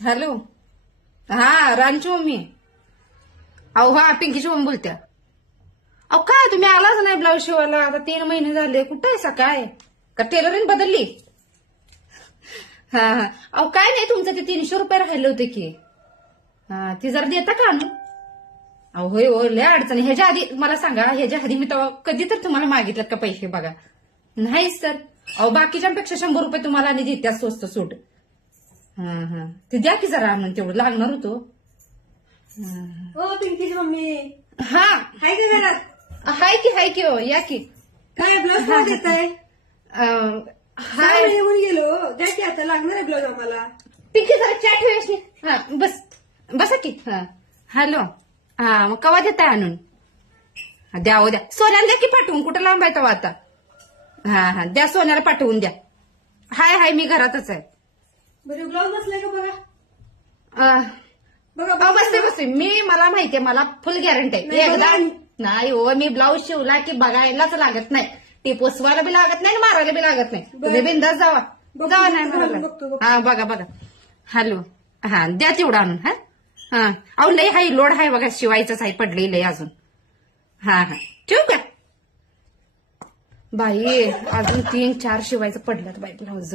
Hello, हा Ranchi mummy. अहो हा पिंकीची मम्मी बोलत्या. अहो काय तुम्ही आलाच नाही ब्लाऊज शिवायला, आता 3 महिने झाले. कुठं आहे सकाळ का टेलरिंग बदलली? हा हा. अहो काय नाही, तुमचं ते 300 रुपये राहिले होते की. हा ती जरा देता का आणून? अहो होय हो, लय अडचणी. ह्याच्या आधी मला सांगा, ह्याच्या आधी मी तेव्हा कधी तर तुम्हाला मागितलं का पैसे? बघा नाहीच तर. अहो बाकीच्यांपेक्षा 100 रुपये तुम्हाला आणि देत्या स्वस्त सूट. हा हा, ते द्या की जरा आणून, तेवढं लागणार होतो. हो पिंकीची मम्मी. हा हाय का घरात? हाय की हो, या की. काय ब्लाऊज कोण देत आहे? हाय येऊन गेलो. द्या की, आता लागणार आहे ब्लाऊज आम्हाला. पिंकी जरा चॅट होईल. हा बसा की. हा हॅलो, हा मग कवा देताय आणून? द्या हो द्या, सोन्याला द्या की पाठवून. कुठं लांब आहे तेव्हा आता? हा हा, द्या सोन्याला पाठवून द्या. हाय मी घरातच आहे. बरं ब्लाऊज बसलाय का बघा. बसते. मला माहितीये, मला फुल गॅरंटी आहे. एकदा नाही हो, मी ब्लाऊज शिवला की बघायलाच लागत नाही. ती पोसवायला बी लागत नाही, मारायला बी लागत नाही. तुम्ही बिंदास जावा. नाही मला. हा बघा. हॅलो, हा द्या तेवढं आणून. हा अहो लय हाय, लोड हाय बघा, शिवायचंच आहे, पडले लय अजून. हा ठेवू का? बाई अजून 3-4 शिवायचं पडल्यात बाई ब्लाऊज.